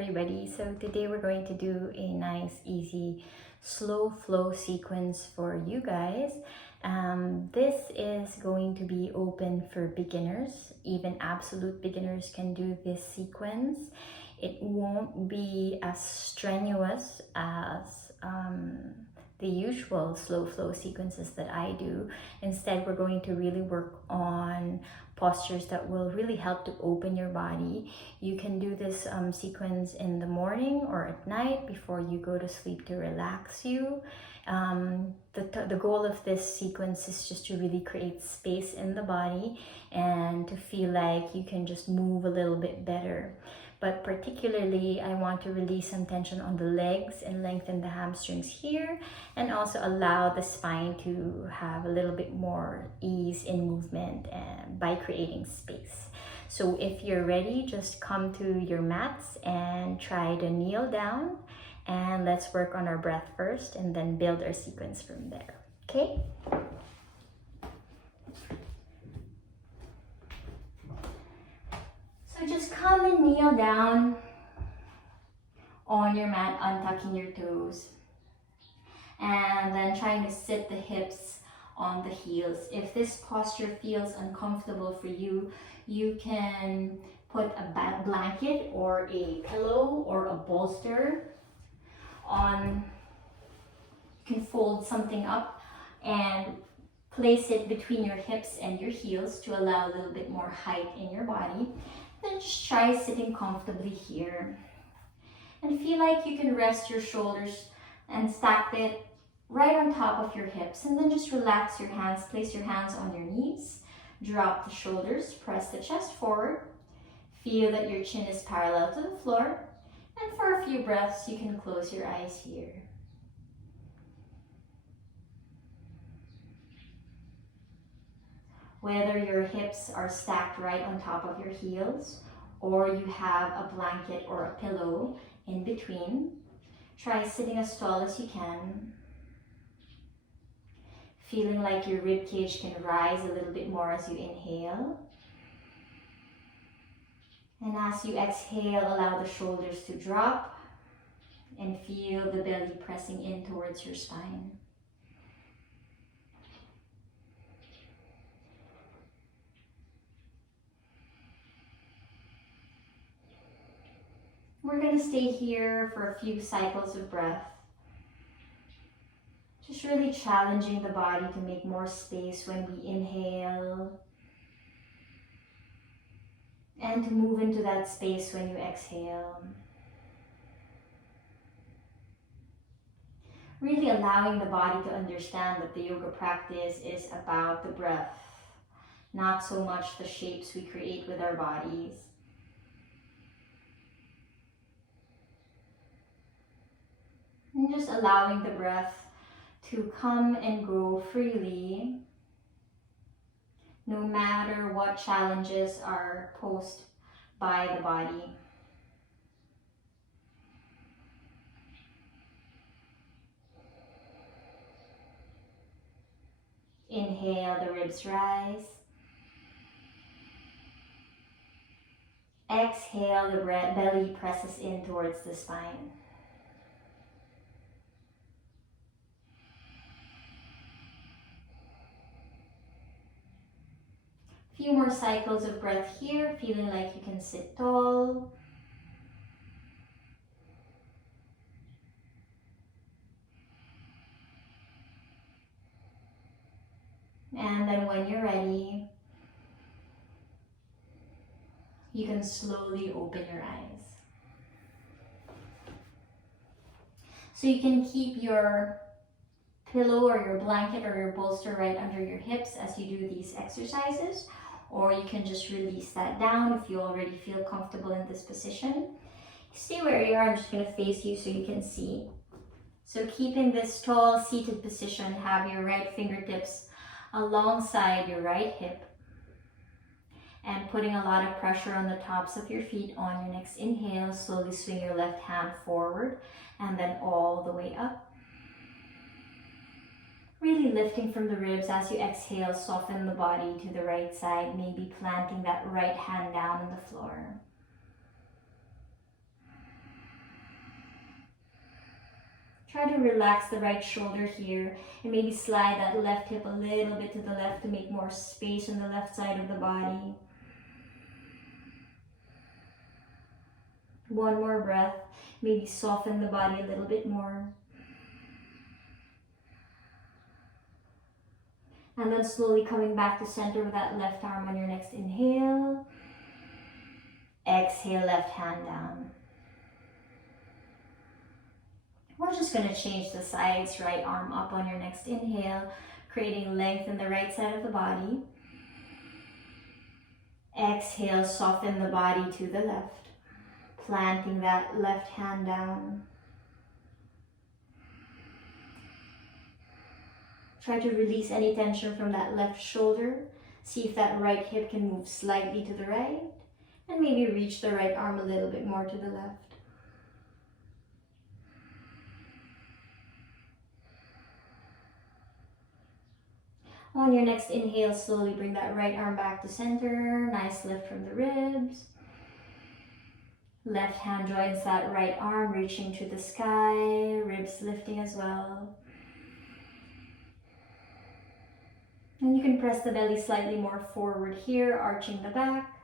everybody. So today we're going to do a nice, easy, slow flow sequence for you guys. This is going to be open for beginners. Even absolute beginners can do this sequence. It won't be as strenuous as the usual slow flow sequences that I do. Instead, we're going to really work on postures that will really help to open your body. You can do this sequence in the morning or at night before you go to sleep to relax you. The goal of this sequence is just to really create space in the body and to feel like you can just move a little bit better. But particularly, I want to release some tension on the legs and lengthen the hamstrings here, and also allow the spine to have a little bit more ease in movement by creating space. So if you're ready, just come to your mats and try to kneel down, and let's work on our breath first and then build our sequence from there. Okay? So just come and kneel down on your mat, untucking your toes. And then trying to sit the hips on the heels. If this posture feels uncomfortable for you, you can put a blanket or a pillow or a bolster on. You can fold something up and place it between your hips and your heels to allow a little bit more height in your body. Then just try sitting comfortably here. And feel like you can rest your shoulders and stack it right on top of your hips. And then just relax your hands, place your hands on your knees, drop the shoulders, press the chest forward. Feel that your chin is parallel to the floor. And for a few breaths, you can close your eyes here. Whether your hips are stacked right on top of your heels or you have a blanket or a pillow in between, try sitting as tall as you can. Feeling like your rib cage can rise a little bit more as you inhale. And as you exhale, allow the shoulders to drop and feel the belly pressing in towards your spine. We're going to stay here for a few cycles of breath. Just really challenging the body to make more space when we inhale and to move into that space when you exhale. Really allowing the body to understand that the yoga practice is about the breath, not so much the shapes we create with our bodies. And just allowing the breath to come and go freely, no matter what challenges are posed by the body. Inhale, the ribs rise. Exhale, the belly presses in towards the spine. Few more cycles of breath here, feeling like you can sit tall. And then when you're ready, you can slowly open your eyes. So you can keep your pillow or your blanket or your bolster right under your hips as you do these exercises. Or you can just release that down if you already feel comfortable in this position. Stay where you are. I'm just going to face you so you can see. So keep in this tall seated position. Have your right fingertips alongside your right hip. And putting a lot of pressure on the tops of your feet on your next inhale. Slowly swing your left hand forward and then all the way up. Really lifting from the ribs as you exhale, soften the body to the right side, maybe planting that right hand down on the floor. Try to relax the right shoulder here and maybe slide that left hip a little bit to the left to make more space on the left side of the body. One more breath. Maybe soften the body a little bit more. And then slowly coming back to center with that left arm on your next inhale. Exhale, left hand down. We're just going to change the sides, right arm up on your next inhale, creating length in the right side of the body. Exhale, soften the body to the left, planting that left hand down. Try to release any tension from that left shoulder. See if that right hip can move slightly to the right, and maybe reach the right arm a little bit more to the left. On your next inhale, slowly bring that right arm back to center. Nice lift from the ribs. Left hand joins that right arm, reaching to the sky, ribs lifting as well. And you can press the belly slightly more forward here, arching the back.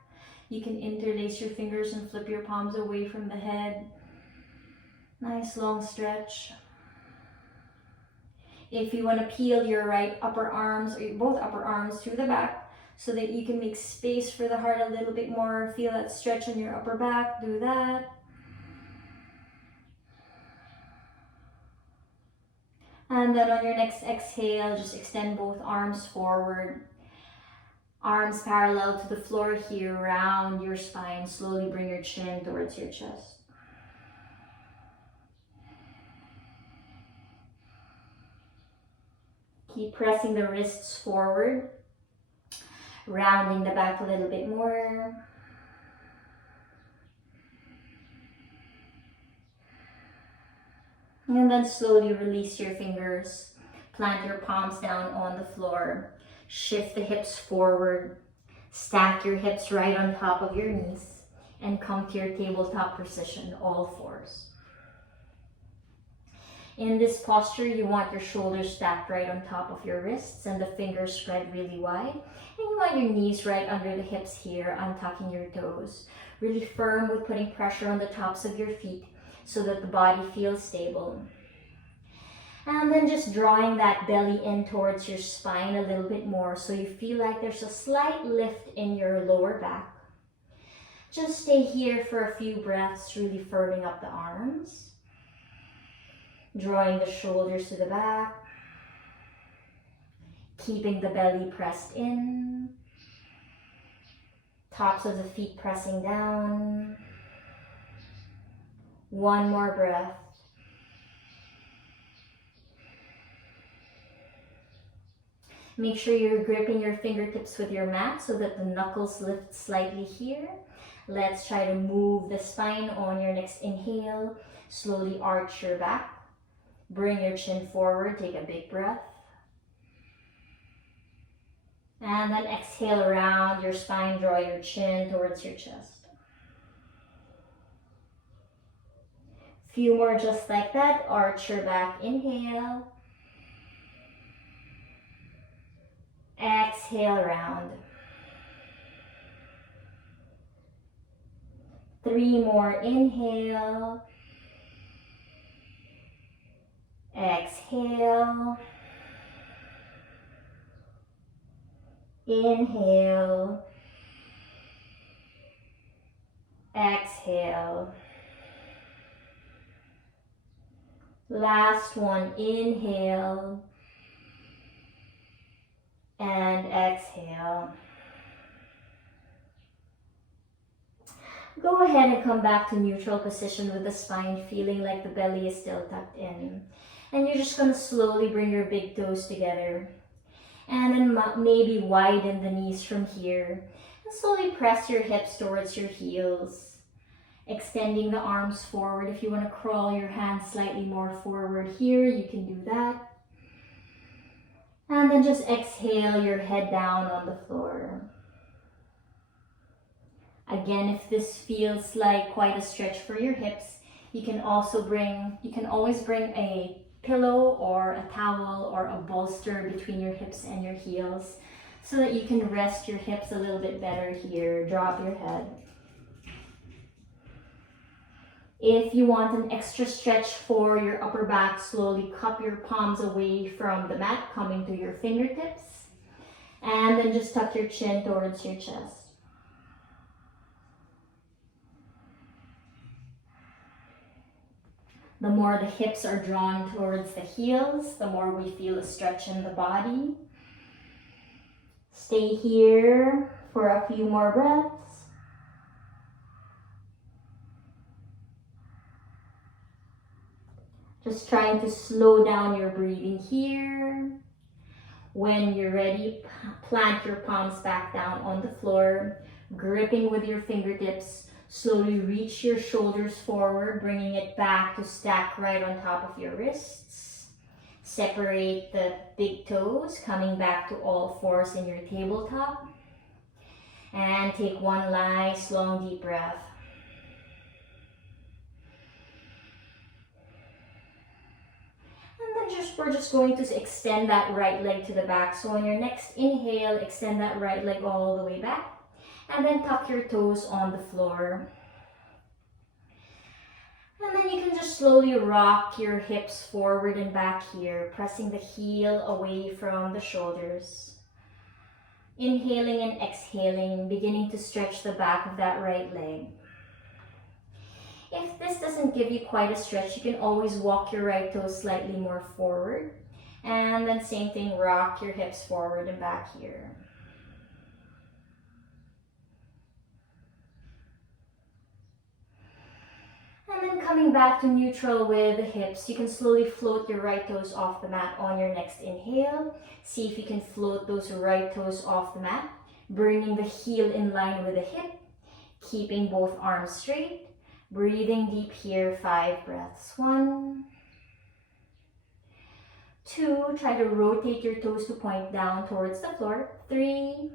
You can interlace your fingers and flip your palms away from the head. Nice long stretch. If you want to peel your right upper arms, or both upper arms to the back, so that you can make space for the heart a little bit more, feel that stretch on your upper back, do that. And then on your next exhale, just extend both arms forward. Arms parallel to the floor here, round your spine. Slowly bring your chin towards your chest. Keep pressing the wrists forward, rounding the back a little bit more. And then slowly release your fingers. Plant your palms down on the floor. Shift the hips forward. Stack your hips right on top of your knees. And come to your tabletop position, all fours. In this posture, you want your shoulders stacked right on top of your wrists and the fingers spread really wide. And you want your knees right under the hips here, untucking your toes. Really firm with putting pressure on the tops of your feet so that the body feels stable. And then just drawing that belly in towards your spine a little bit more so you feel like there's a slight lift in your lower back. Just stay here for a few breaths, really firming up the arms. Drawing the shoulders to the back. Keeping the belly pressed in. Tops of the feet pressing down. One more breath. Make sure you're gripping your fingertips with your mat so that the knuckles lift slightly here. Let's try to move the spine on your next inhale. Slowly arch your back. Bring your chin forward, take a big breath. And then exhale around your spine, draw your chin towards your chest. Few more just like that, arch your back, inhale. Exhale around. 3 more, inhale. Exhale. Inhale. Exhale. Last one, inhale. And exhale. Go ahead and come back to neutral position with the spine feeling like the belly is still tucked in. And you're just going to slowly bring your big toes together. And then maybe widen the knees from here. And slowly press your hips towards your heels. Extending the arms forward. If you want to crawl your hands slightly more forward here, you can do that. And then just exhale your head down on the floor. Again, if this feels like quite a stretch for your hips, you can always bring a pillow or a towel or a bolster between your hips and your heels so that you can rest your hips a little bit better here. Drop your head. If you want an extra stretch for your upper back, slowly cup your palms away from the mat, coming to your fingertips. And then just tuck your chin towards your chest. The more the hips are drawn towards the heels, the more we feel a stretch in the body. Stay here for a few more breaths. Just trying to slow down your breathing here. When you're ready, plant your palms back down on the floor, gripping with your fingertips. Slowly reach your shoulders forward, bringing it back to stack right on top of your wrists. Separate the big toes, coming back to all fours in your tabletop. And take one nice, long, deep breath. We're just going to extend that right leg to the back. So on your next inhale, extend that right leg all the way back. And then tuck your toes on the floor. And then you can just slowly rock your hips forward and back here, pressing the heel away from the shoulders. Inhaling and exhaling, beginning to stretch the back of that right leg. If this doesn't give you quite a stretch, you can always walk your right toes slightly more forward. And then same thing, rock your hips forward and back here. And then coming back to neutral with the hips, you can slowly float your right toes off the mat on your next inhale. See if you can float those right toes off the mat, bringing the heel in line with the hip, keeping both arms straight. Breathing deep here, 5 breaths. 1, 2, try to rotate your toes to point down towards the floor. 3,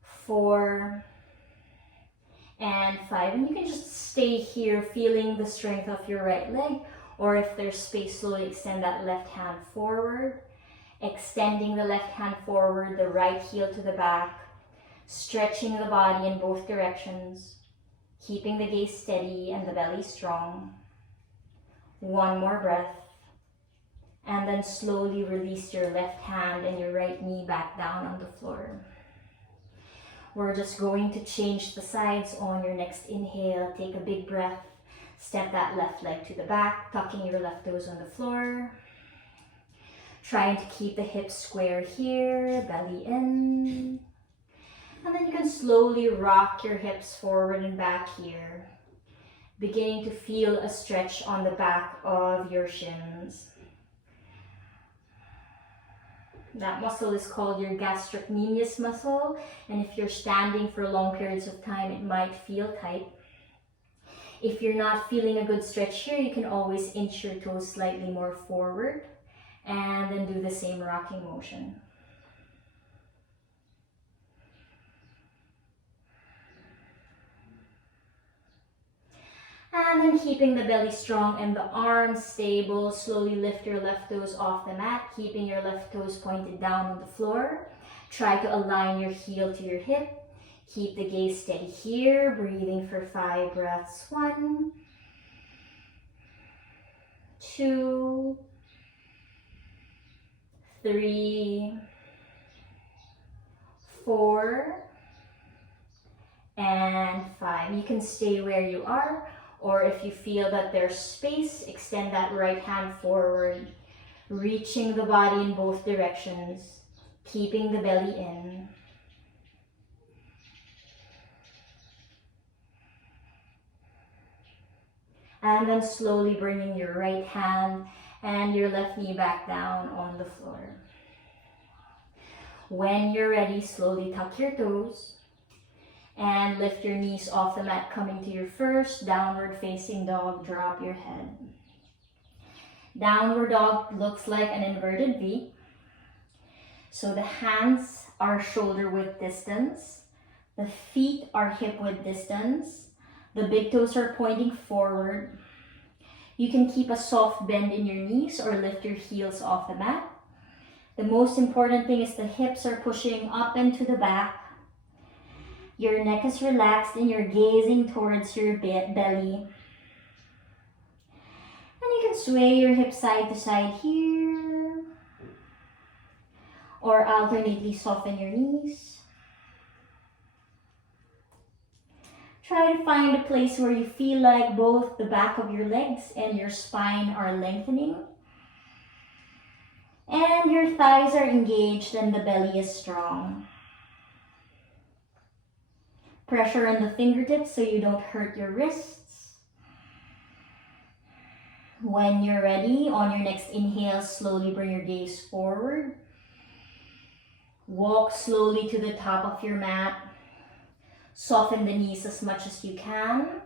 4, and 5. And you can just stay here feeling the strength of your right leg, or if there's space, slowly extend that left hand forward. Extending the left hand forward, the right heel to the back, stretching the body in both directions. Keeping the gaze steady and the belly strong. 1 more breath. And then slowly release your left hand and your right knee back down on the floor. We're just going to change the sides on your next inhale. Take a big breath. Step that left leg to the back, tucking your left toes on the floor. Trying to keep the hips square here, belly in. And then you can slowly rock your hips forward and back here, beginning to feel a stretch on the back of your shins. That muscle is called your gastrocnemius muscle, and if you're standing for long periods of time, it might feel tight. If you're not feeling a good stretch here, you can always inch your toes slightly more forward, and then do the same rocking motion. And then keeping the belly strong and the arms stable, slowly lift your left toes off the mat, keeping your left toes pointed down on the floor. Try to align your heel to your hip. Keep the gaze steady here, breathing for 5 breaths. 1, 2, 3, 4, and 5. You can stay where you are, or if you feel that there's space, extend that right hand forward, reaching the body in both directions, keeping the belly in. And then slowly bringing your right hand and your left knee back down on the floor. When you're ready, slowly tuck your toes and lift your knees off the mat, coming to your first downward facing dog. Drop your head. Downward dog looks like an inverted V. So the hands are shoulder width distance. The feet are hip width distance. The big toes are pointing forward. You can keep a soft bend in your knees or lift your heels off the mat. The most important thing is the hips are pushing up and to the back. Your neck is relaxed and you're gazing towards your belly. And you can sway your hips side to side here, or alternately soften your knees. Try to find a place where you feel like both the back of your legs and your spine are lengthening. And your thighs are engaged and the belly is strong. Pressure on the fingertips so you don't hurt your wrists. When you're ready, on your next inhale, slowly bring your gaze forward. Walk slowly to the top of your mat. Soften the knees as much as you can.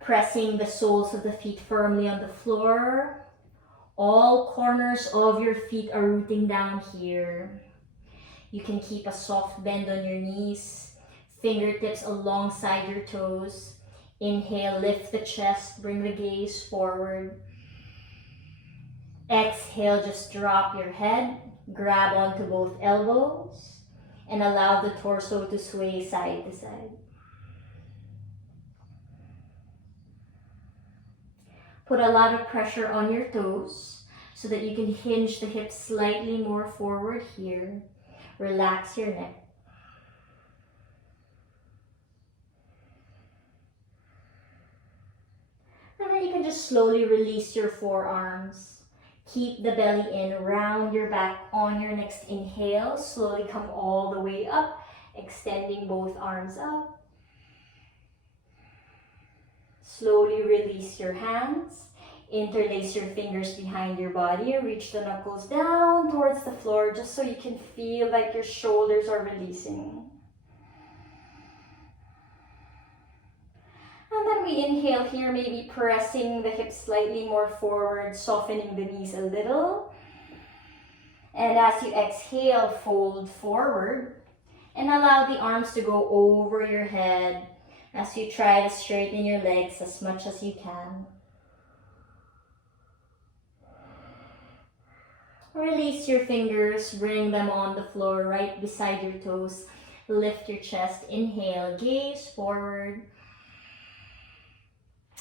Pressing the soles of the feet firmly on the floor. All corners of your feet are rooting down here. You can keep a soft bend on your knees, fingertips alongside your toes. Inhale, lift the chest, bring the gaze forward. Exhale, just drop your head, grab onto both elbows, and allow the torso to sway side to side. Put a lot of pressure on your toes so that you can hinge the hips slightly more forward here. Relax your neck. And then you can just slowly release your forearms. Keep the belly in, round your back on your next inhale. Slowly come all the way up, extending both arms up. Slowly release your hands. Interlace your fingers behind your body. Reach the knuckles down towards the floor just so you can feel like your shoulders are releasing. And then we inhale here, maybe pressing the hips slightly more forward, softening the knees a little. And as you exhale, fold forward and allow the arms to go over your head as you try to straighten your legs as much as you can. Release your fingers, bring them on the floor right beside your toes. Lift your chest, inhale, gaze forward.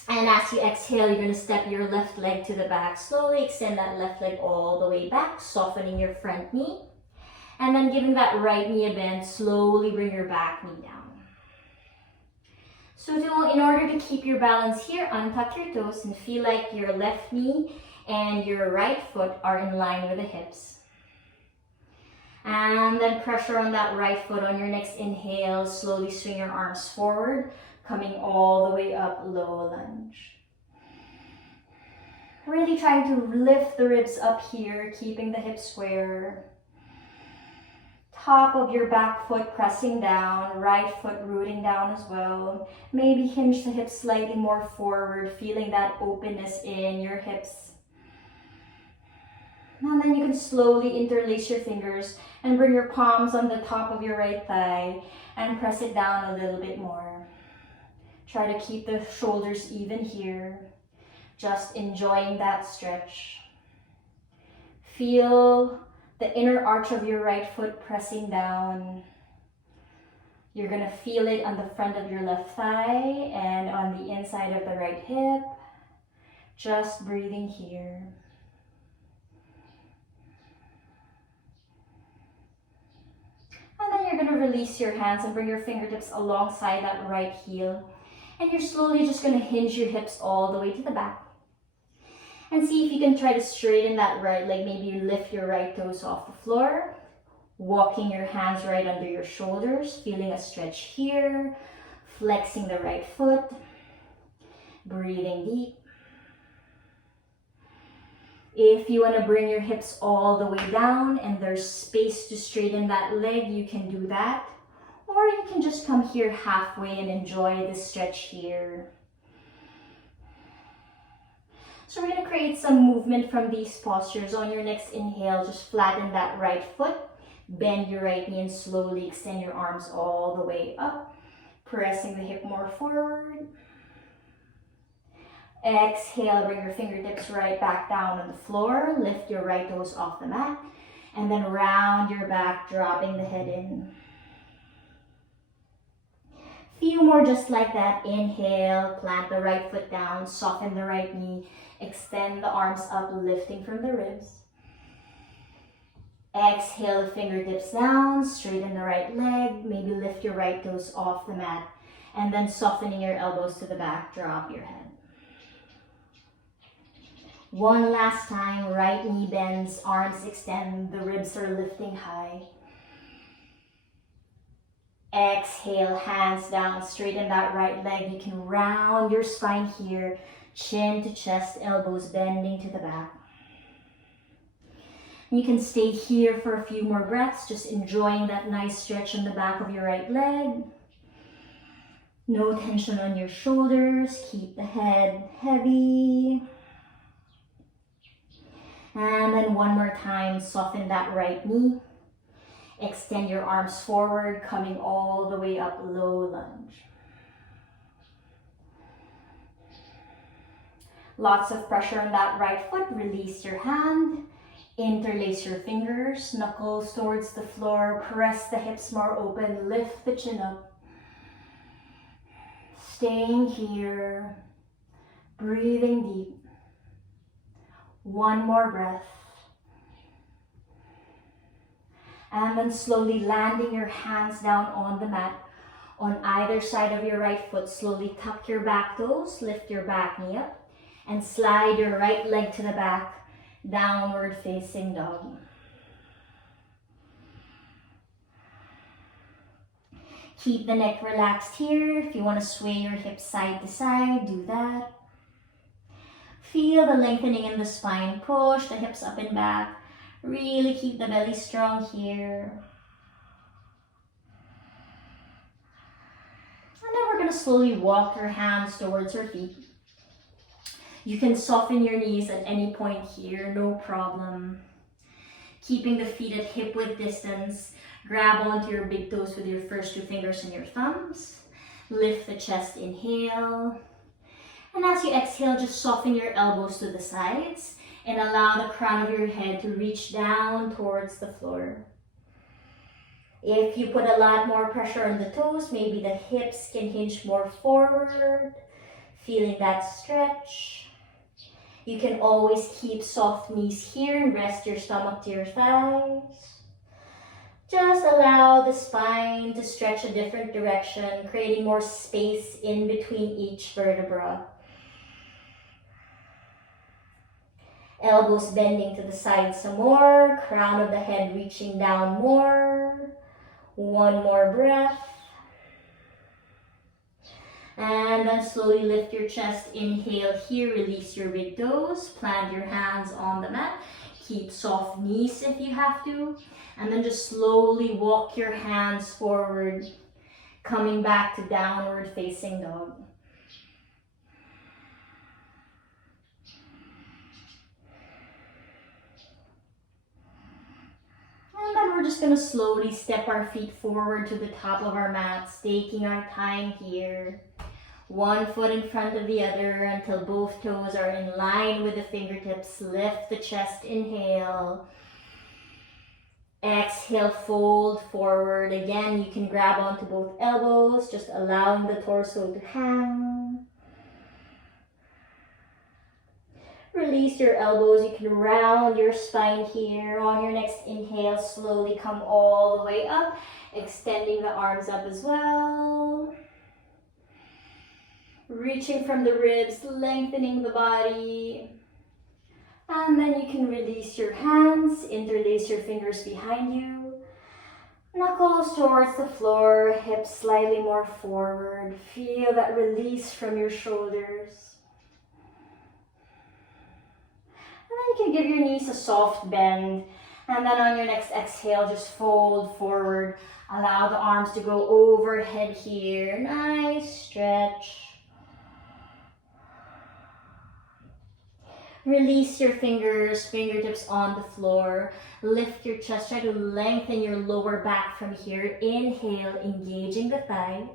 And as you exhale, you're going to step your left leg to the back. Slowly extend that left leg all the way back, softening your front knee. And then giving that right knee a bend, slowly bring your back knee down. So in order to keep your balance here, untuck your toes and feel like your left knee and your right foot are in line with the hips. And then pressure on that right foot on your next inhale. Slowly swing your arms forward, coming all the way up, low lunge. Really trying to lift the ribs up here, keeping the hips square. Top of your back foot pressing down, right foot rooting down as well. Maybe hinge the hips slightly more forward, feeling that openness in your hips. And then you can slowly interlace your fingers and bring your palms on the top of your right thigh and press it down a little bit more. Try to keep the shoulders even here. Just enjoying that stretch. Feel the inner arch of your right foot pressing down. You're gonna feel it on the front of your left thigh and on the inside of the right hip. Just breathing here. And then you're gonna release your hands and bring your fingertips alongside that right heel. And you're slowly just gonna hinge your hips all the way to the back. And see if you can try to straighten that right leg. Maybe you lift your right toes off the floor. Walking your hands right under your shoulders. Feeling a stretch here. Flexing the right foot. Breathing deep. If you want to bring your hips all the way down and there's space to straighten that leg, you can do that. Or you can just come here halfway and enjoy this stretch here. So we're going to create some movement from these postures. On your next inhale, just flatten that right foot. Bend your right knee and slowly extend your arms all the way up. Pressing the hip more forward. Exhale, bring your fingertips right back down on the floor. Lift your right toes off the mat. And then round your back, dropping the head in. Few more just like that. Inhale, plant the right foot down, soften the right knee, extend the arms up, lifting from the ribs. Exhale, the fingertips down, straighten the right leg, maybe lift your right toes off the mat, and then softening your elbows to the back, drop your head. One last time, right knee bends, arms extend, the ribs are lifting high. Exhale, hands down, straighten that right leg. You can round your spine here, chin to chest, elbows bending to the back. You can stay here for a few more breaths, just enjoying that nice stretch on the back of your right leg. No tension on your shoulders, keep the head heavy. And then one more time, soften that right knee. Extend your arms forward, coming all the way up, low lunge. Lots of pressure on that right foot. Release your hand. Interlace your fingers, knuckles towards the floor. Press the hips more open. Lift the chin up. Staying here. Breathing deep. One more breath. And then slowly landing your hands down on the mat on either side of your right foot. Slowly tuck your back toes, lift your back knee up, and slide your right leg to the back, downward facing dog. Keep the neck relaxed here. If you want to sway your hips side to side, do that. Feel the lengthening in the spine. Push the hips up and back. Really keep the belly strong here. And then we're going to slowly walk your hands towards your feet. You can soften your knees at any point here, no problem. Keeping the feet at hip width distance. Grab onto your big toes with your first two fingers and your thumbs. Lift the chest, inhale. And as you exhale, just soften your elbows to the sides. And allow the crown of your head to reach down towards the floor. If you put a lot more pressure on the toes, maybe the hips can hinge more forward. Feeling that stretch. You can always keep soft knees here and rest your stomach to your thighs. Just allow the spine to stretch a different direction, creating more space in between each vertebra. Elbows bending to the side some more. Crown of the head reaching down more. One more breath. And then slowly lift your chest. Inhale here. Release your big toes. Plant your hands on the mat. Keep soft knees if you have to. And then just slowly walk your hands forward. Coming back to downward facing dog. And then we're just going to slowly step our feet forward to the top of our mats, taking our time here. One foot in front of the other until both toes are in line with the fingertips. Lift the chest, inhale. Exhale, fold forward. Again, you can grab onto both elbows, just allowing the torso to hang. Release your elbows. You can round your spine here. On your next inhale, slowly come all the way up, extending the arms up as well. Reaching from the ribs, lengthening the body. And then you can release your hands, interlace your fingers behind you. Knuckles towards the floor, hips slightly more forward. Feel that release from your shoulders. And then you can give your knees a soft bend. And then on your next exhale, just fold forward. Allow the arms to go overhead here. Nice stretch. Release your fingers, fingertips on the floor. Lift your chest. Try to lengthen your lower back from here. Inhale, engaging the thighs.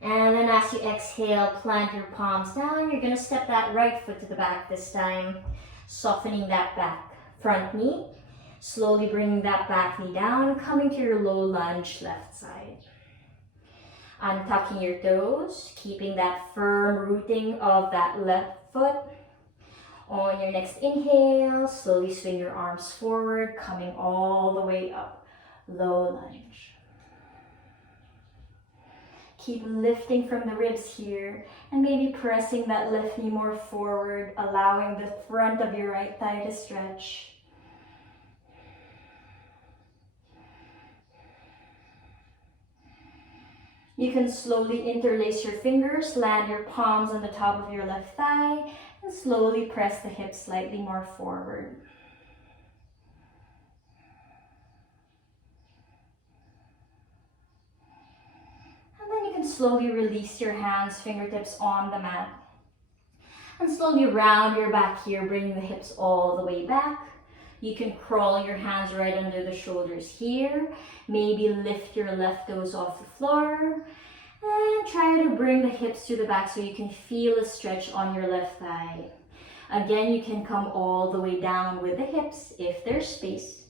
And then as you exhale, plant your palms down. You're gonna step that right foot to the back this time, softening that back front knee. Slowly bringing that back knee down, coming to your low lunge left side. Untucking your toes, keeping that firm rooting of that left foot. On your next inhale, slowly swing your arms forward, coming all the way up. Low lunge. Keep lifting from the ribs here and maybe pressing that left knee more forward, allowing the front of your right thigh to stretch. You can slowly interlace your fingers, land your palms on the top of your left thigh, and slowly press the hips slightly more forward. And then you can slowly release your hands, fingertips on the mat. And slowly round your back here, bringing the hips all the way back. You can crawl your hands right under the shoulders here. Maybe lift your left toes off the floor. And try to bring the hips to the back so you can feel a stretch on your left thigh. Again, you can come all the way down with the hips if there's space.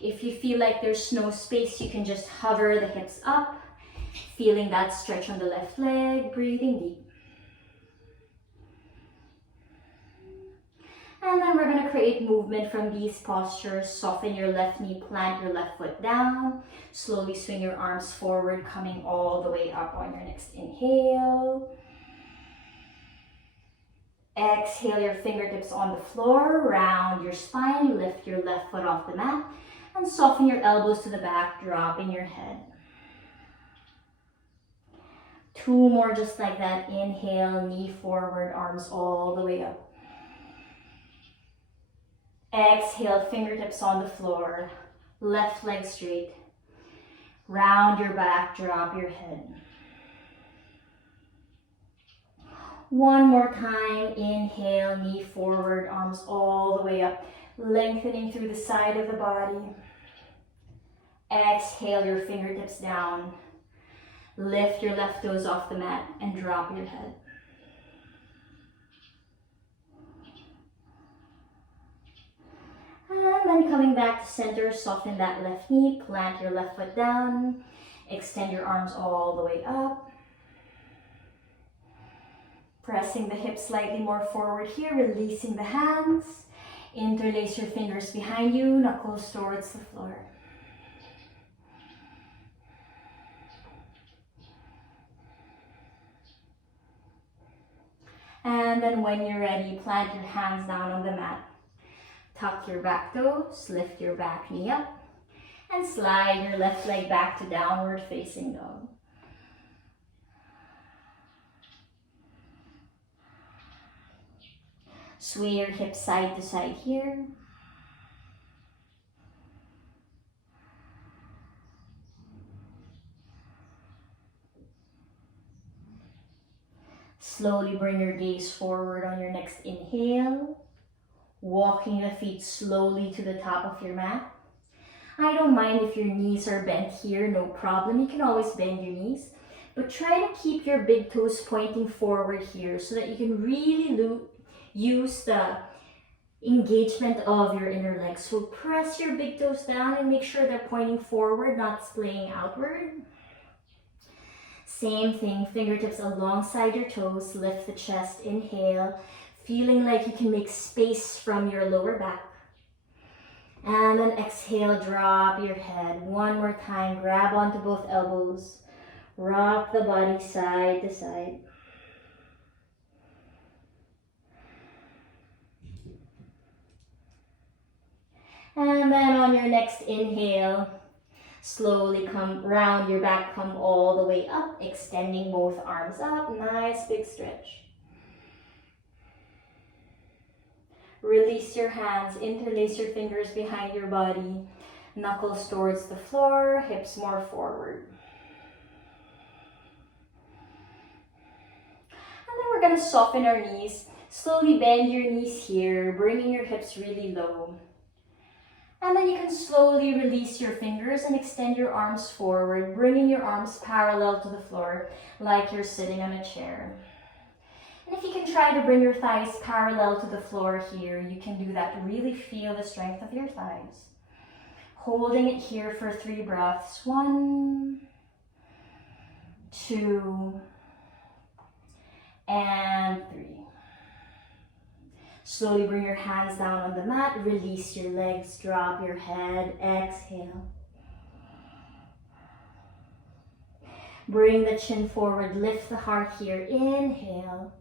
If you feel like there's no space, you can just hover the hips up, feeling that stretch on the left leg, breathing deep. And then we're going to create movement from these postures. Soften your left knee, plant your left foot down. Slowly swing your arms forward, coming all the way up on your next inhale. Exhale your fingertips on the floor, round your spine, lift your left foot off the mat, and soften your elbows to the back, dropping your head. 2 more just like that. Inhale, knee forward, arms all the way up. Exhale, fingertips on the floor, left leg straight. Round your back, drop your head. 1 more time, inhale, knee forward, arms all the way up, lengthening through the side of the body. Exhale your fingertips down. Lift your left toes off the mat and drop your head. And then coming back to center, soften that left knee, plant your left foot down, extend your arms all the way up. Pressing the hips slightly more forward here, releasing the hands. Interlace your fingers behind you, knuckles towards the floor. And then when you're ready, plant your hands down on the mat. Tuck your back toes, lift your back knee up, and slide your left leg back to downward facing dog. Sway your hips side to side here. Slowly bring your gaze forward on your next inhale. Walking the feet slowly to the top of your mat. I don't mind if your knees are bent here, no problem. You can always bend your knees. But try to keep your big toes pointing forward here so that you can really use the engagement of your inner legs. So press your big toes down and make sure they're pointing forward, not splaying outward. Same thing, fingertips alongside your toes, lift the chest, inhale. Feeling like you can make space from your lower back. And then exhale, drop your head. 1 more time, grab onto both elbows. Rock the body side to side. And then on your next inhale, slowly come round your back, come all the way up, extending both arms up. Nice big stretch. Release your hands, interlace your fingers behind your body, knuckles towards the floor, hips more forward. And then we're going to soften our knees. Slowly bend your knees here, bringing your hips really low. And then you can slowly release your fingers and extend your arms forward, bringing your arms parallel to the floor like you're sitting on a chair. And if you can try to bring your thighs parallel to the floor here, you can do that. Really feel the strength of your thighs. Holding it here for 3 breaths. 1, 2, and 3. Slowly bring your hands down on the mat. Release your legs. Drop your head. Exhale. Bring the chin forward. Lift the heart here. Inhale.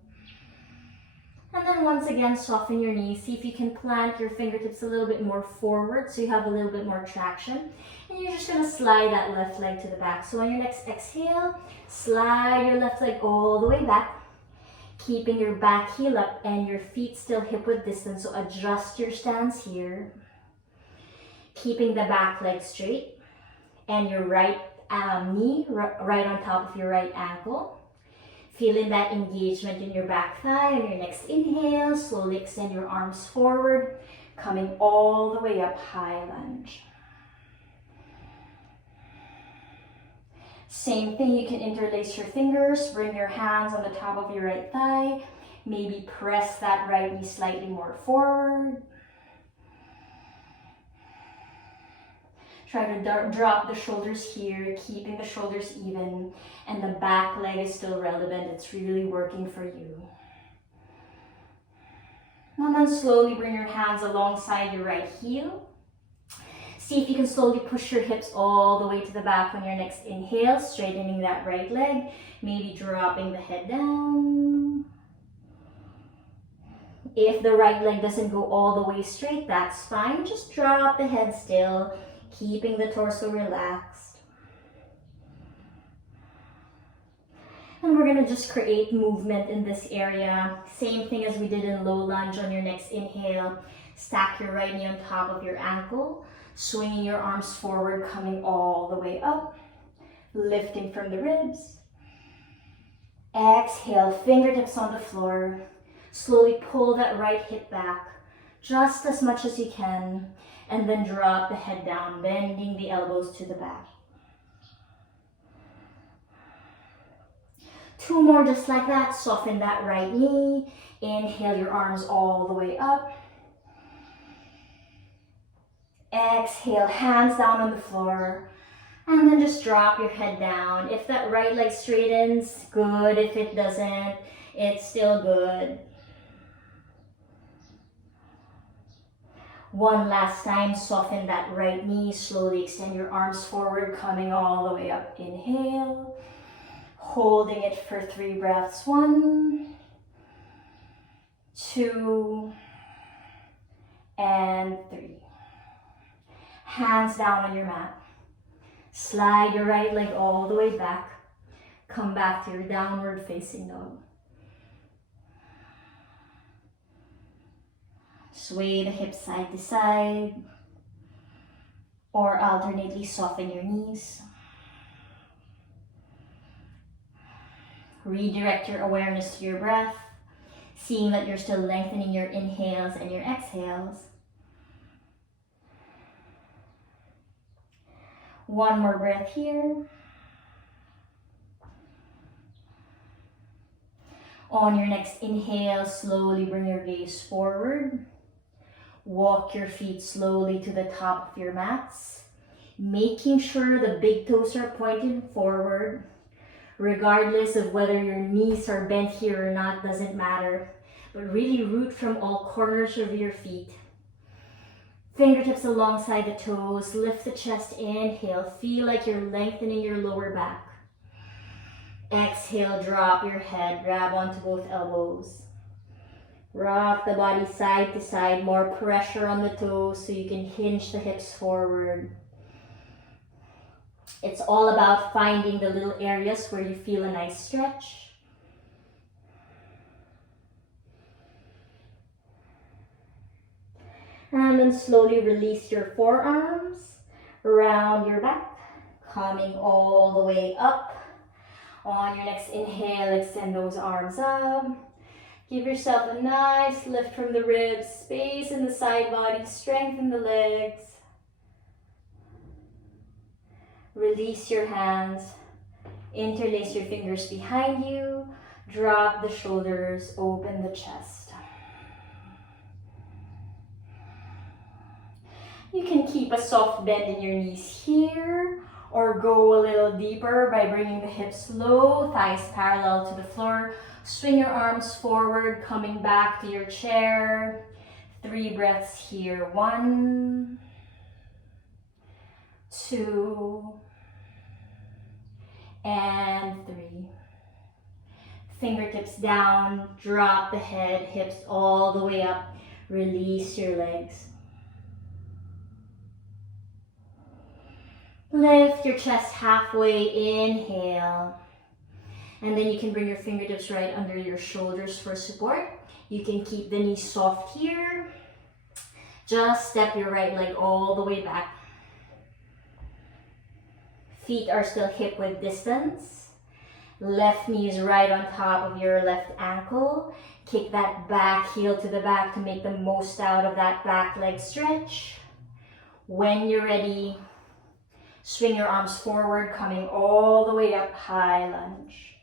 And then once again, soften your knees. See if you can plant your fingertips a little bit more forward so you have a little bit more traction. And you're just going to slide that left leg to the back. So on your next exhale, slide your left leg all the way back, keeping your back heel up and your feet still hip-width distance. So adjust your stance here, keeping the back leg straight and your right knee right on top of your right ankle. Feeling that engagement in your back thigh. On your next inhale, slowly extend your arms forward, coming all the way up, high lunge. Same thing, you can interlace your fingers, bring your hands on the top of your right thigh, maybe press that right knee slightly more forward. Try to drop the shoulders here, keeping the shoulders even, and the back leg is still relevant. It's really working for you. And then slowly bring your hands alongside your right heel. See if you can slowly push your hips all the way to the back on your next inhale, straightening that right leg, maybe dropping the head down. If the right leg doesn't go all the way straight, that's fine. Just drop the head still, keeping the torso relaxed. And we're going to just create movement in this area. Same thing as we did in low lunge. On your next inhale, stack your right knee on top of your ankle, swinging your arms forward, coming all the way up, lifting from the ribs. Exhale, fingertips on the floor. Slowly pull that right hip back just as much as you can, and then drop the head down, bending the elbows to the back. 2 more just like that. Soften that right knee. Inhale your arms all the way up. Exhale, hands down on the floor. And then just drop your head down. If that right leg straightens, good. If it doesn't, it's still good. One last time, soften that right knee. Slowly extend your arms forward, coming all the way up. Inhale. Holding it for 3 breaths. 1, 2, and 3. Hands down on your mat. Slide your right leg all the way back. Come back to your downward facing dog. Sway the hips side to side, or alternately soften your knees. Redirect your awareness to your breath, seeing that you're still lengthening your inhales and your exhales. 1 more breath here. On your next inhale, slowly bring your gaze forward. Walk your feet slowly to the top of your mats, making sure the big toes are pointed forward. Regardless of whether your knees are bent here or not, doesn't matter. But really root from all corners of your feet. Fingertips alongside the toes, lift the chest, inhale. Feel like you're lengthening your lower back. Exhale, drop your head, grab onto both elbows. Rock the body side to side, more pressure on the toes so you can hinge the hips forward. It's all about finding the little areas where you feel a nice stretch. And then slowly release your forearms around your back, coming all the way up. On your next inhale, extend those arms up. Give yourself a nice lift from the ribs, space in the side body, strengthen the legs. Release your hands. Interlace your fingers behind you. Drop the shoulders, open the chest. You can keep a soft bend in your knees here, or go a little deeper by bringing the hips low, thighs parallel to the floor. Swing your arms forward, coming back to your chair. 3 breaths here. 1, 2, and 3. Fingertips down, drop the head, hips all the way up. Release your legs. Lift your chest halfway, inhale. And then you can bring your fingertips right under your shoulders for support. You can keep the knees soft here. Just step your right leg all the way back. Feet are still hip width distance. Left knee is right on top of your left ankle. Kick that back heel to the back to make the most out of that back leg stretch. When you're ready, swing your arms forward, coming all the way up, high lunge.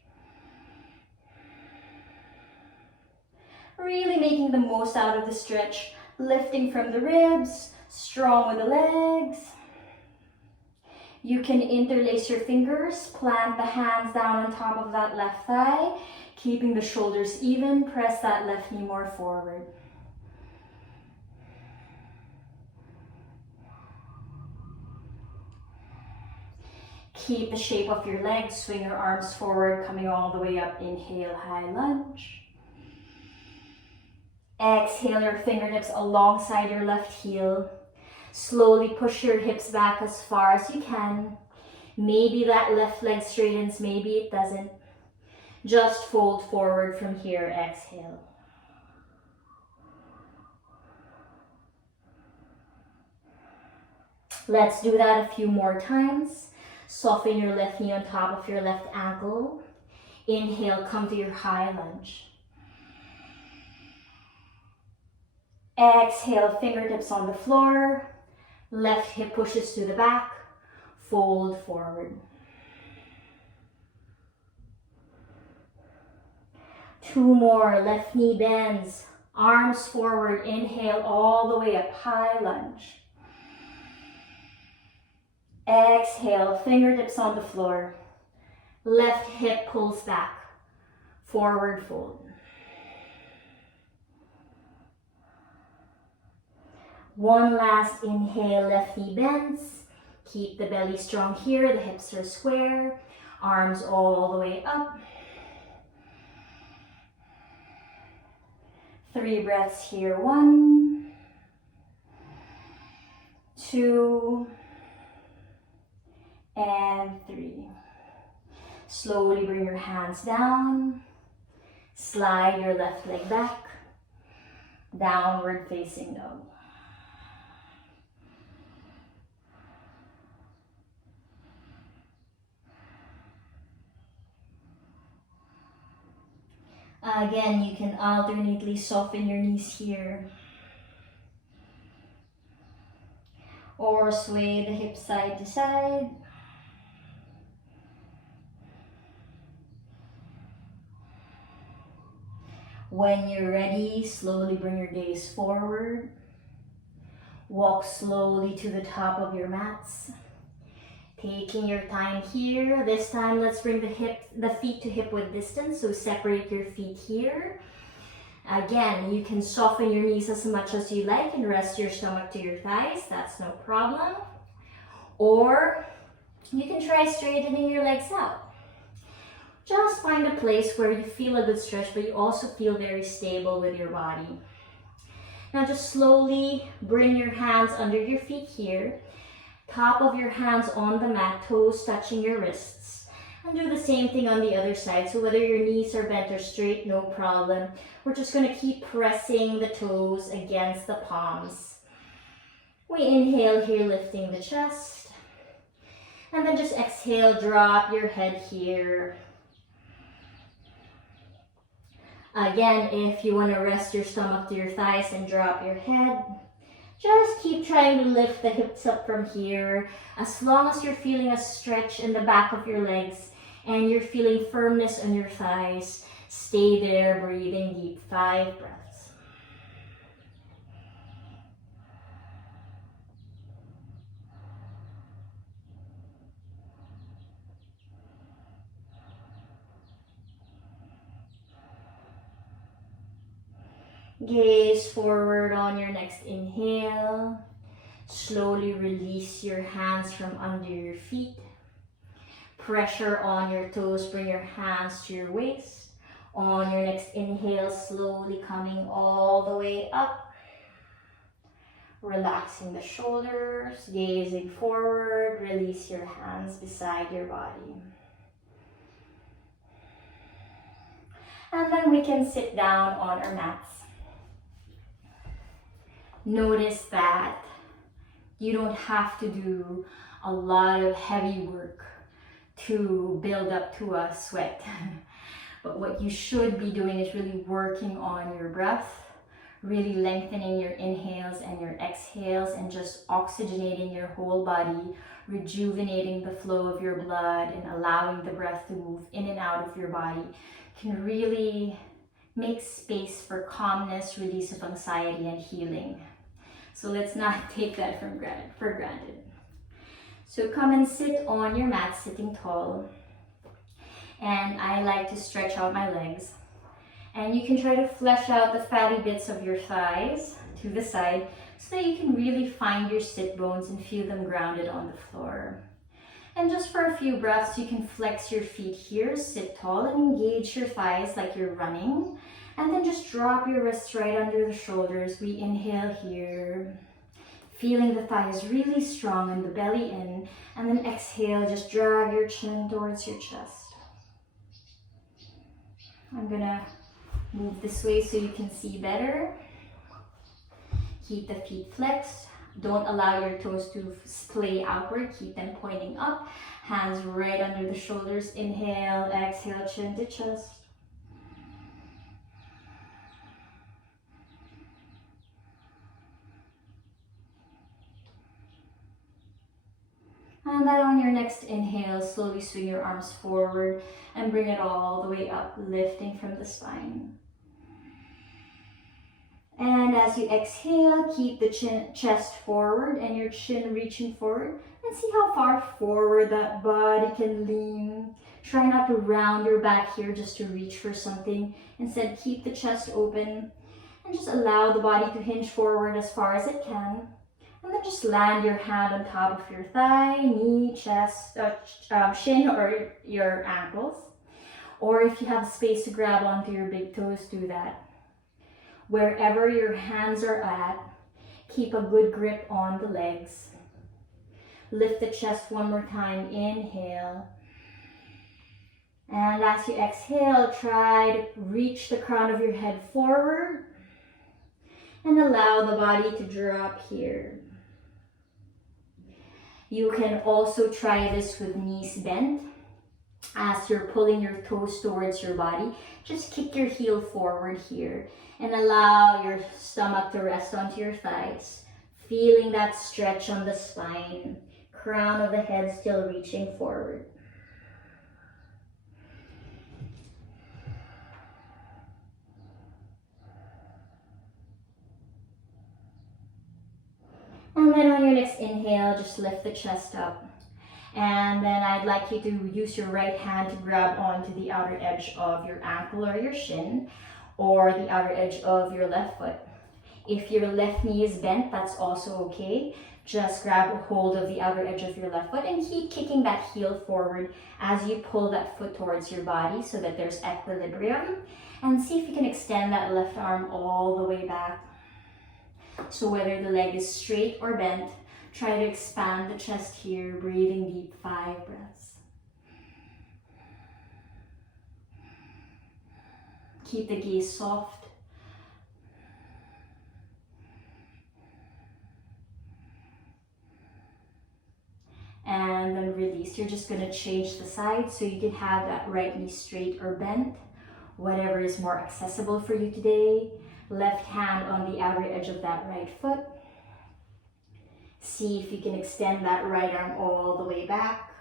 Really making the most out of the stretch, lifting from the ribs, strong with the legs. You can interlace your fingers, plant the hands down on top of that left thigh, keeping the shoulders even, press that left knee more forward. Keep the shape of your legs, swing your arms forward, coming all the way up, inhale, high lunge. Exhale your fingertips alongside your left heel. Slowly push your hips back as far as you can. Maybe that left leg straightens, maybe it doesn't. Just fold forward from here, exhale. Let's do that a few more times. Soften your left knee on top of your left ankle. Inhale, come to your high lunge. Exhale, fingertips on the floor. Left hip pushes to the back. Fold forward. 2 more, left knee bends. Arms forward, inhale all the way up, high lunge. Exhale, fingertips on the floor. Left hip pulls back. Forward fold. One last inhale, left knee bends. Keep the belly strong here, the hips are square. Arms all the way up. 3 breaths here. 1, 2, and 3. Slowly bring your hands down. Slide your left leg back. Downward facing dog. Again, you can alternately soften your knees here. Or sway the hips side to side. When you're ready, slowly bring your gaze forward. Walk slowly to the top of your mats. Taking your time here. This time, let's bring the feet to hip width distance. So separate your feet here. Again, you can soften your knees as much as you like and rest your stomach to your thighs. That's no problem. Or you can try straightening your legs out. Just find a place where you feel a good stretch, but you also feel very stable with your body. Now just slowly bring your hands under your feet here. Top of your hands on the mat, toes touching your wrists. And do the same thing on the other side. So whether your knees are bent or straight, no problem. We're just going to keep pressing the toes against the palms. We inhale here, lifting the chest. And then just exhale, drop your head here. Again, if you want to rest your stomach to your thighs and drop your head, Just keep trying to lift the hips up from here. As long as you're feeling a stretch in the back of your legs and you're feeling firmness on your thighs, stay there, breathing deep. 5 breaths. Gaze forward on your next inhale. Slowly release your hands from under your feet. Pressure on your toes, bring your hands to your waist. On your next inhale, slowly coming all the way up. Relaxing the shoulders, gazing forward, release your hands beside your body. And then we can sit down on our mats. Notice that you don't have to do a lot of heavy work to build up to a sweat. But what you should be doing is really working on your breath, really lengthening your inhales and your exhales, and just oxygenating your whole body, rejuvenating the flow of your blood and allowing the breath to move in and out of your body can really make space for calmness, release of anxiety, and healing. So let's not take that for granted. So come and sit on your mat, sitting tall. And I like to stretch out my legs. And you can try to flesh out the fatty bits of your thighs to the side so that you can really find your sit bones and feel them grounded on the floor. And just for a few breaths, you can flex your feet here, sit tall, and engage your thighs like you're running. And then just drop your wrists right under the shoulders. We inhale here, feeling the thighs really strong and the belly in. And then exhale, just drag your chin towards your chest. I'm gonna move this way so you can see better. Keep the feet flexed. Don't allow your toes to splay outward. Keep them pointing up. Hands right under the shoulders. Inhale, exhale, chin to chest. And then on your next inhale, slowly swing your arms forward and bring it all the way up, lifting from the spine. And as you exhale, keep the chest forward and your chin reaching forward, and see how far forward that body can lean. Try not to round your back here just to reach for something. Instead, keep the chest open and just allow the body to hinge forward as far as it can. And then just land your hand on top of your thigh, knee, chest, shin, or your ankles. Or if you have space to grab onto your big toes, do that. Wherever your hands are at, keep a good grip on the legs. Lift the chest one more time, inhale. And as you exhale, try to reach the crown of your head forward and allow the body to drop here. You can also try this with knees bent. As you're pulling your toes towards your body, just kick your heel forward here and allow your stomach to rest onto your thighs, feeling that stretch on the spine, crown of the head still reaching forward. And then on your next inhale, just lift the chest up. And then I'd like you to use your right hand to grab onto the outer edge of your ankle or your shin, or the outer edge of your left foot. If your left knee is bent, that's also okay. Just grab a hold of the outer edge of your left foot and keep kicking that heel forward as you pull that foot towards your body so that there's equilibrium. And see if you can extend that left arm all the way back. So whether the leg is straight or bent, try to expand the chest here, breathing deep, 5 breaths. Keep the gaze soft. And then release. You're just gonna change the side so you can have that right knee straight or bent, whatever is more accessible for you today. Left hand on the outer edge of that right foot. See if you can extend that right arm all the way back.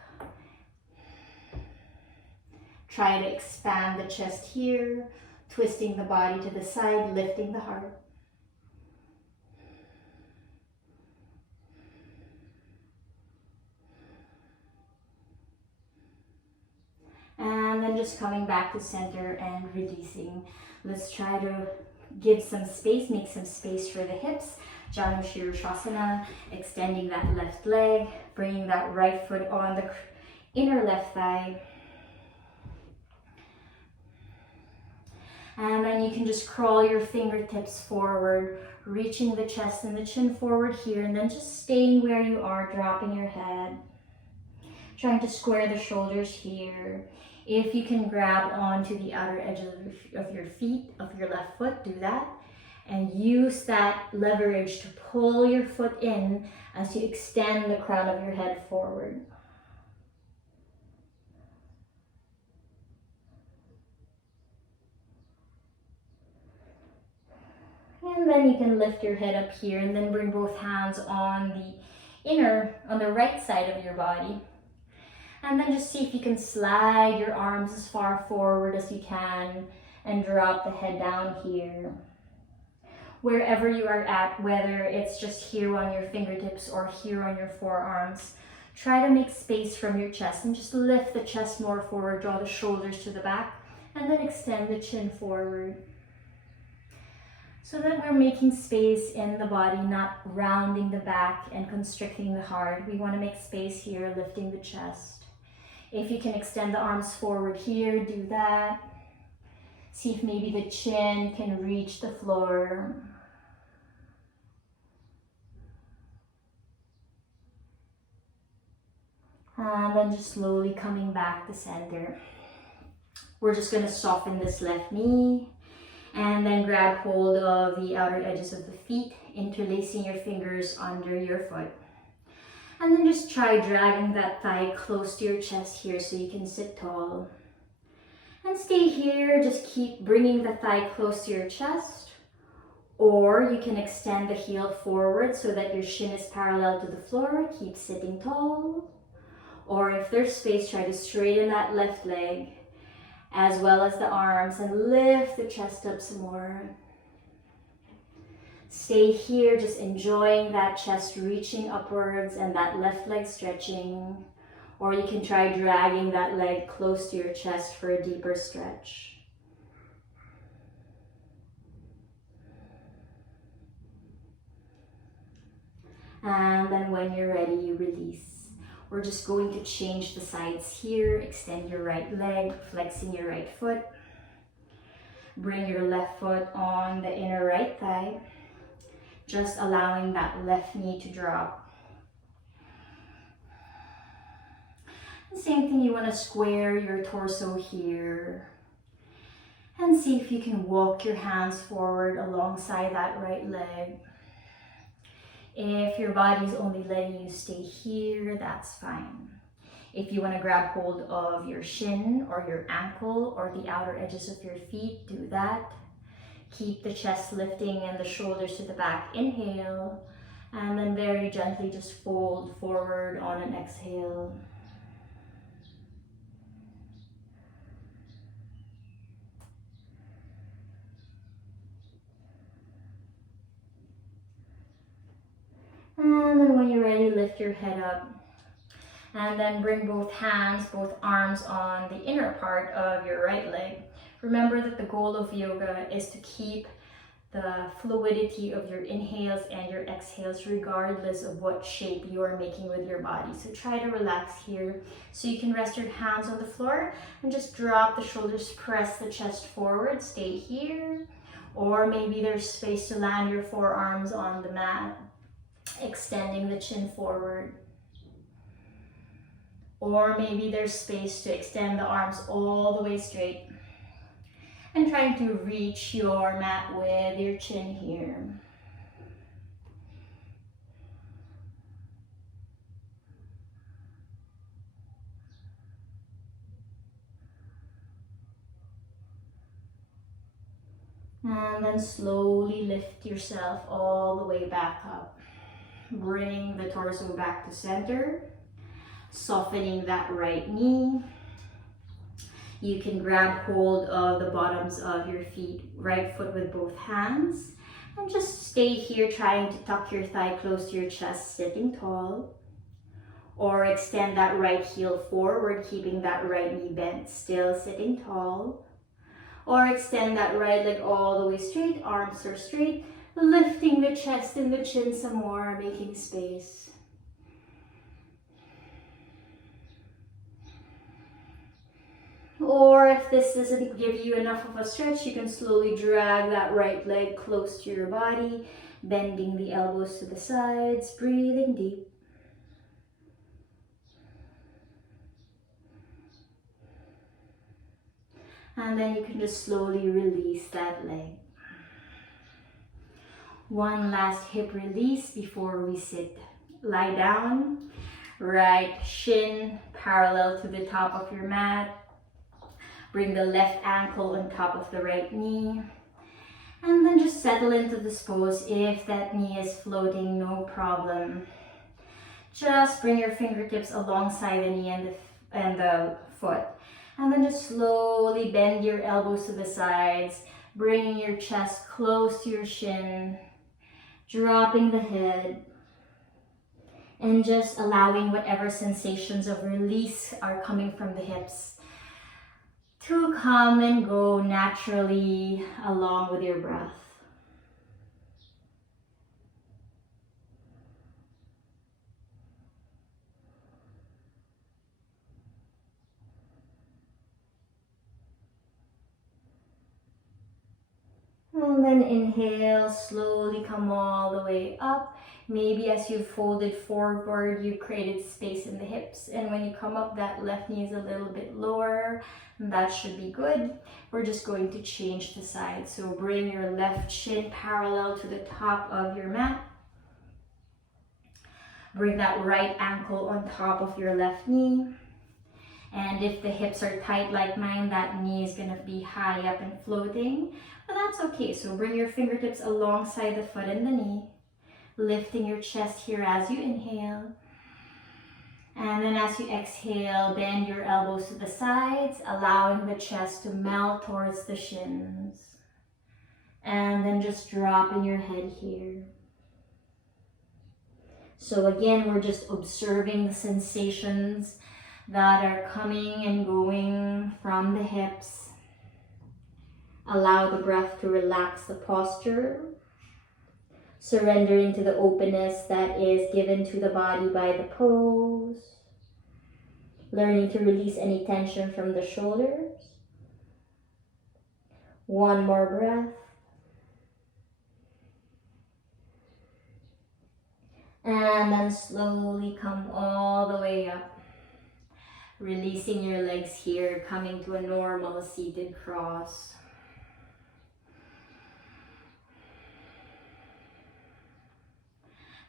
Try to expand the chest here, twisting the body to the side, lifting the heart. And then just coming back to center and releasing. Let's try to give some space, make some space for the hips. Janu Shirshasana, extending that left leg, bringing that right foot on the inner left thigh. And then you can just crawl your fingertips forward, reaching the chest and the chin forward here, and then just staying where you are, dropping your head. Trying to square the shoulders here. If you can grab onto the outer edges of your feet, of your left foot, do that. And use that leverage to pull your foot in as you extend the crown of your head forward. And then you can lift your head up here and then bring both hands on the right side of your body. And then just see if you can slide your arms as far forward as you can and drop the head down here. Wherever you are at, whether it's just here on your fingertips or here on your forearms, try to make space from your chest and just lift the chest more forward, draw the shoulders to the back, and then extend the chin forward. So that we're making space in the body, not rounding the back and constricting the heart. We want to make space here, lifting the chest. If you can extend the arms forward here, do that. See if maybe the chin can reach the floor. And then just slowly coming back to center. We're just going to soften this left knee and then grab hold of the outer edges of the feet, interlacing your fingers under your foot. And then just try dragging that thigh close to your chest here so you can sit tall. And stay here, just keep bringing the thigh close to your chest. Or you can extend the heel forward so that your shin is parallel to the floor. Keep sitting tall. Or if there's space, try to straighten that left leg as well as the arms and lift the chest up some more. Stay here, just enjoying that chest reaching upwards and that left leg stretching. Or you can try dragging that leg close to your chest for a deeper stretch. And then when you're ready, you release. We're just going to change the sides here. Extend your right leg, flexing your right foot. Bring your left foot on the inner right thigh. Just allowing that left knee to drop. The same thing, you want to square your torso here. And see if you can walk your hands forward alongside that right leg. If your body's only letting you stay here, that's fine. If you want to grab hold of your shin or your ankle or the outer edges of your feet, do that. Keep the chest lifting and the shoulders to the back. Inhale, and then very gently just fold forward on an exhale. And then when you're ready, lift your head up. And then bring both hands, both arms on the inner part of your right leg. Remember that the goal of yoga is to keep the fluidity of your inhales and your exhales regardless of what shape you are making with your body. So try to relax here. So you can rest your hands on the floor and just drop the shoulders, press the chest forward, stay here. Or maybe there's space to land your forearms on the mat, extending the chin forward. Or maybe there's space to extend the arms all the way straight and trying to reach your mat with your chin here. And then slowly lift yourself all the way back up. Bring the torso back to center, softening that right knee. You can grab hold of the bottoms of your feet, right foot with both hands, and just stay here trying to tuck your thigh close to your chest, sitting tall. Or extend that right heel forward, keeping that right knee bent, still sitting tall. Or extend that right leg all the way straight, arms are straight, lifting the chest and the chin some more, making space. Or if this doesn't give you enough of a stretch, you can slowly drag that right leg close to your body, bending the elbows to the sides, breathing deep. And then you can just slowly release that leg. One last hip release before we sit. Lie down, right shin parallel to the top of your mat. Bring the left ankle on top of the right knee. And then just settle into this pose. If that knee is floating, no problem. Just bring your fingertips alongside the knee and the foot. And then just slowly bend your elbows to the sides, bringing your chest close to your shin, dropping the head, and just allowing whatever sensations of release are coming from the hips to come and go naturally along with your breath. And then inhale, slowly come all the way up. Maybe as you folded forward, you created space in the hips. And when you come up, that left knee is a little bit lower. That should be good. We're just going to change the side. So bring your left shin parallel to the top of your mat. Bring that right ankle on top of your left knee. And if the hips are tight like mine, that knee is gonna be high up and floating. But that's okay. So bring your fingertips alongside the foot and the knee, lifting your chest here as you inhale. And then as you exhale, bend your elbows to the sides, allowing the chest to melt towards the shins. And then just dropping your head here. So again, we're just observing the sensations that are coming and going from the hips. Allow the breath to relax the posture, surrendering to the openness that is given to the body by the pose, learning to release any tension from the shoulders. One more breath. And then slowly come all the way up, releasing your legs here, coming to a normal seated cross.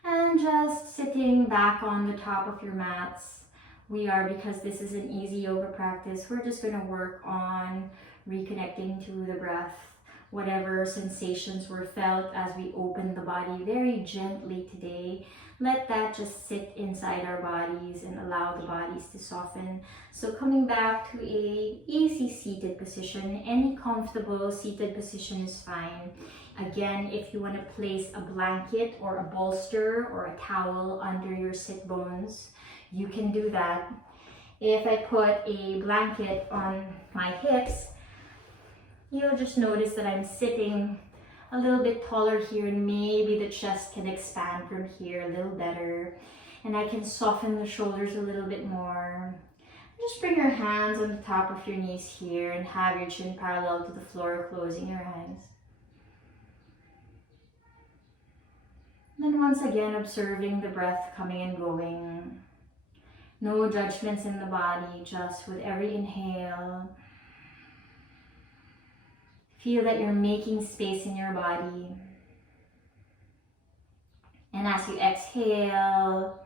And just sitting back on the top of your mats. Because this is an easy yoga practice, we're just going to work on reconnecting to the breath. Whatever sensations were felt as we open the body very gently today, let that just sit inside our bodies and allow the bodies to soften. So coming back to a easy seated position, any comfortable seated position is fine. Again, if you want to place a blanket or a bolster or a towel under your sit bones, you can do that. If I put a blanket on my hips, you'll just notice that I'm sitting a little bit taller here, and maybe the chest can expand from here a little better. And I can soften the shoulders a little bit more. Just bring your hands on the top of your knees here and have your chin parallel to the floor, closing your eyes. Then once again, observing the breath coming and going. No judgments in the body, just with every inhale. Feel that you're making space in your body. And as you exhale,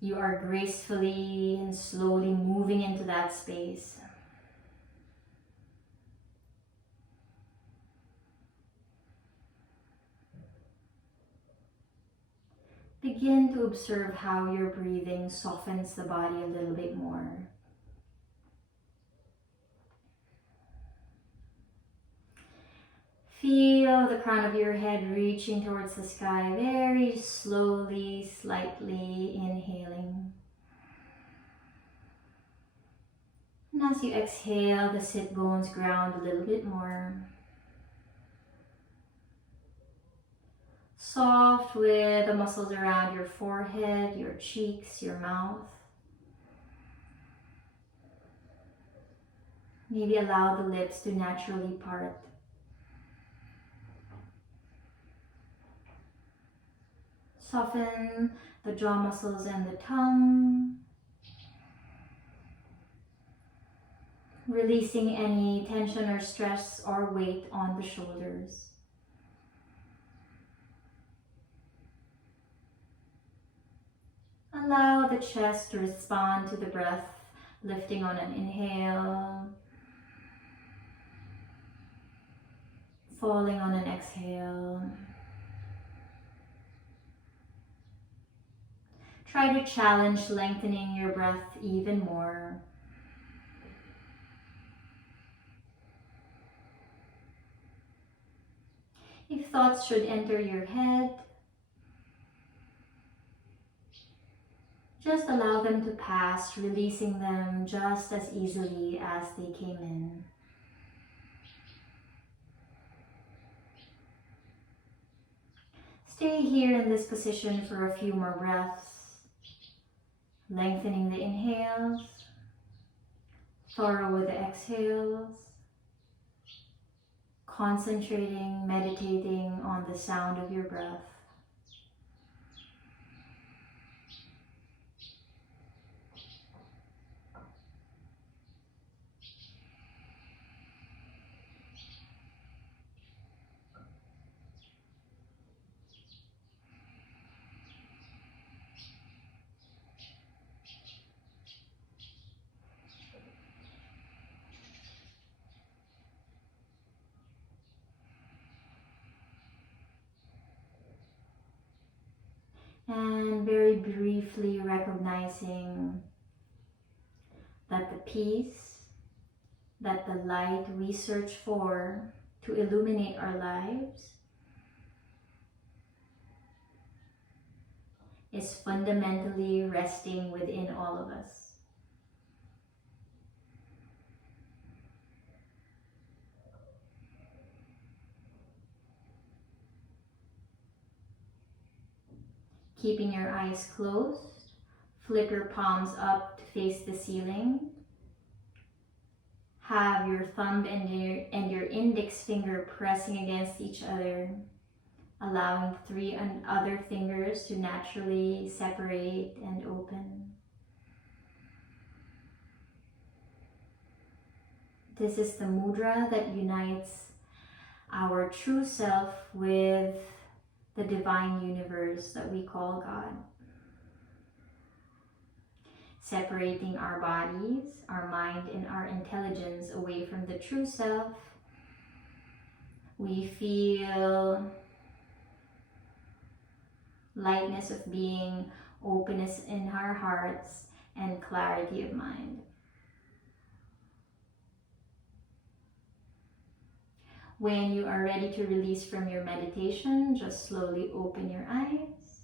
you are gracefully and slowly moving into that space. Begin to observe how your breathing softens the body a little bit more. Feel the crown of your head reaching towards the sky, very slowly, slightly inhaling. And as you exhale, the sit bones ground a little bit more. Soft with the muscles around your forehead, your cheeks, your mouth. Maybe allow the lips to naturally part. Soften the jaw muscles and the tongue. Releasing any tension or stress or weight on the shoulders. Allow the chest to respond to the breath, lifting on an inhale, falling on an exhale. Try to challenge lengthening your breath even more. If thoughts should enter your head, just allow them to pass, releasing them just as easily as they came in. Stay here in this position for a few more breaths, lengthening the inhales, thorough with the exhales, concentrating, meditating on the sound of your breath. And very briefly recognizing that the peace, that the light we search for to illuminate our lives is fundamentally resting within all of us. Keeping your eyes closed, flip your palms up to face the ceiling. Have your thumb and your index finger pressing against each other, allowing the three other fingers to naturally separate and open. This is the mudra that unites our true self with the divine universe that we call God. Separating our bodies, our mind, and our intelligence away from the true self, we feel lightness of being, openness in our hearts, and clarity of mind. When you are ready to release from your meditation, just slowly open your eyes.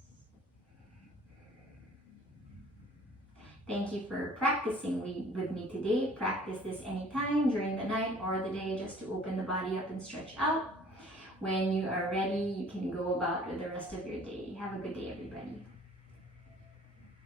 Thank you for practicing with me today. Practice this anytime during the night or the day, just to open the body up and stretch out. When you are ready, you can go about with the rest of your day. Have a good day, everybody.